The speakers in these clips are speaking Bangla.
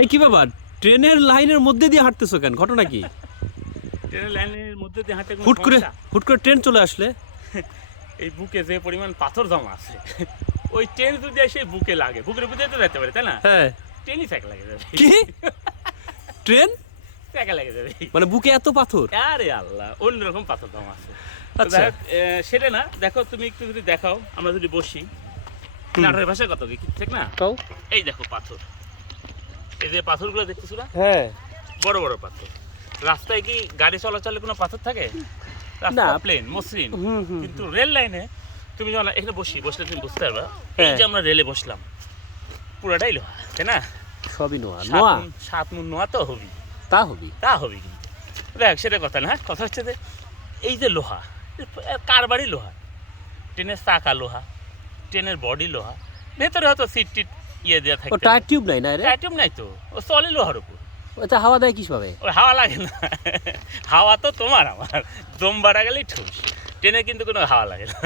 এই কি ব্যাপার, ট্রেনের লাইনের মধ্যে দিয়ে হাঁটতেছো কেন? ঘটনা কি? ট্রেনের লাইনের মধ্যে দিয়ে হাঁটতে কোনো সমস্যা? হুট করে ট্রেন চলে আসলে? এই বুকে যে পরিমাণ পাথর জমা আছে, ওই ট্রেন যদি এসে বুকে লাগে, বুকের ভিতরে তো যেতে পারে, তাই না? হ্যাঁ। ট্রেনই চাকা লেগে যাবে। কি? ট্রেন চাকা লেগে যাবে। মানে বুকে এত পাথর? আরে আল্লাহ, অন্যরকম পাথর জমা আছে। তো আচ্ছা। দেখ, সেটা না, দেখো তুমি একটু যদি দেখাও, আমরা যদি বসি, নাটোরের ভাষায় কত কি ঠিক না? তাও? এই দেখো পাথর, এই যে পাথরগুলো দেখতেছো না, হ্যাঁ। বড় বড় পাথর। রাস্তায় কি গাড়ি চলাচলে কোনো পাথর থাকে? না। রাস্তা প্লেন, মসৃণ। কিন্তু রেল লাইনে তুমি যখন এখানে বসলে তুমি বুঝতে পারবা, এই হ্যাঁ। যে আমরা রেলে বসলাম, পুরাটাই লোহা, তাই না? সবই নোয়া নোয়া। 7 মুন নোয়া তো হবি, তা হবি। তা হবি। কিন্তু দেখ, সেটা কথা না, কথা হচ্ছে যে এই যে লোহা, কার বাড়ি লোহা, ট্রেনের চাকা লোহা, ট্রেনের বডি লোহা, ভেতরে হয়তো সিট টিট ইয়ে দেওয়া ও থাকে, টায়ার টিউব নাই না রে? টাইটিউম নাই তো, ও চলে লোহার উপর। ওটা হাওয়া দেয় কিভাবে? ওই হাওয়া লাগে না, হাওয়া তো তোমার আমার, দম বাড়া গেলেই ঠুস। ট্রেনে কিন্তু কোনো হাওয়া লাগে না।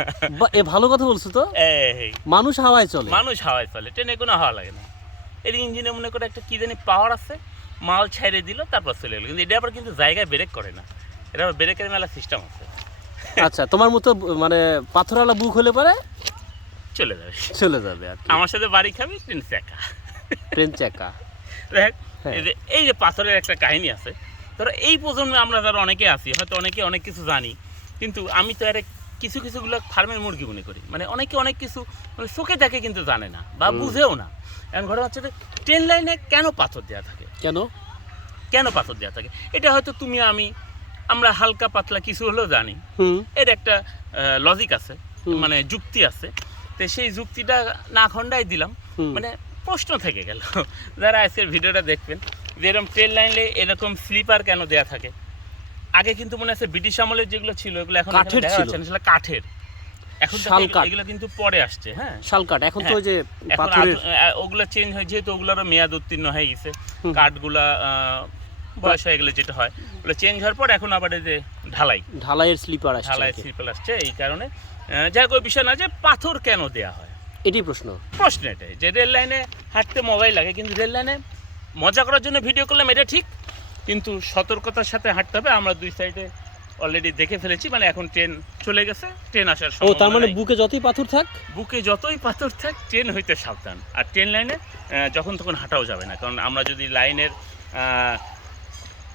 এ ভালো কথা বলছো তো। এই মানুষ হাওয়ায় চলে। মানুষ হাওয়ায় চলে, ট্রেনে কোনো হাওয়া লাগে না। এর ইঞ্জিনে মনে করে একটা কি জানি পাওয়ার আছে, মাল ছেড়ে দিল তারপর চলে গেলো। কিন্তু এটা আবার কিন্তু জায়গায় ব্রেক করে না, এটা আবার ব্রেকের মেলা সিস্টেম আছে। আচ্ছা, তোমার মতো মানে পাথরওয়ালা বুক হলে পরে চলে যাবে, চলে যাবে আর কি। আমার সাথে বাড়ি খাবি, ট্রেন চাকা। ট্রেন চাকা। দেখ, হ্যাঁ। এই যে পাথরের একটা কাহিনী আছে। ধরো এই প্রজন্মে আমরা যারা অনেকে আছি, হয়তো অনেকে অনেক কিছু জানি, কিন্তু আমি তো আরে কিছু কিছুগুলো ফার্মের মুরগি মনে করি। মানে অনেকে অনেক কিছু মানে চোখে দেখে কিন্তু জানে না বা বুঝেও না। এখন ঘটনা হচ্ছে যে ট্রেন লাইনে কেন পাথর দেওয়া থাকে, কেন পাথর দেওয়া থাকে, এটা হয়তো তুমি আমরা হালকা পাতলা কিছু হলেও জানি। এর একটা লজিক আছে, মানে যুক্তি আছে। তো সেই যুক্তিটা না খণ্ডাই দিলাম, মানে প্রশ্ন থেকে গেল যারা আজকের ভিডিওটা দেখবেন, যে এরকম ট্রেন লাইনে এরকম স্লিপার কেন দেয়া থাকে। আগে কিন্তু মনে আছে ব্রিটিশ আমলের যেগুলো ছিল, এগুলো এখন কাঠের দেখা ছিল। যাচ্ছে না, সেগুলো কাঠের। এখন তো শালকাঠ। এগুলো কিন্তু পরে আসছে। হ্যাঁ, শালকাঠ। এখন তো ওই যে এখন পাথরের ওগুলো চেঞ্জ হয়, যেহেতু ওগুলোরও মেয়াদ উত্তীর্ণ হয়ে গেছে, কাঠগুলা বয়স হয়ে গেলে যেটা হয়, ওগুলো চেঞ্জ হওয়ার পর এখন আবার এই যে ঢালাইয়ের স্লিপার আসছে। ঢালাই স্লিপার আসছে। এই কারণে যাই হোক, ওই বিষয় না, যে পাথর কেন দেয়া হয়, এটাই প্রশ্ন এটাই যে রেল লাইনে হাঁটতে মজাই লাগে, কিন্তু রেল লাইনে মজা করার জন্য ভিডিও করলাম, এটা ঠিক, কিন্তু সতর্কতার সাথে হাঁটতে হবে। আমরা দুই সাইডে অলরেডি দেখে ফেলেছি, মানে এখন ট্রেন চলে গেছে, ট্রেন আসার ও সময়। তার মানে বুকে যতই পাথর থাক, বুকে যতই পাথর থাক, ট্রেন হইতে সাবধান। আর ট্রেন লাইনে যখন তখন হাঁটাও যাবে না, কারণ আমরা যদি লাইনের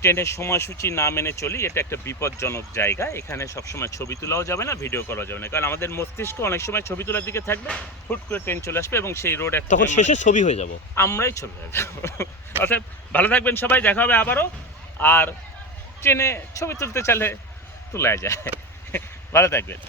ট্রেনের সময়সূচি না মেনে চলি, এটা একটা বিপজ্জনক জায়গা। এখানে সবসময় ছবি তোলাও যাবে না, ভিডিও করা যাবে না, কারণ আমাদের মস্তিষ্ক অনেক সময় ছবি তোলার দিকে থাকবে, হুট করে ট্রেন চলে আসবে এবং সেই রোড তখন শেষে ছবি হয়ে যাব, আমরাই ছবি হয়ে যাবো। অর্থাৎ ভালো থাকবেন সবাই, দেখা হবে আবারও। আর ট্রেনে ছবি তুলতে চাইলে তোলা যায়। ভালো থাকবেন।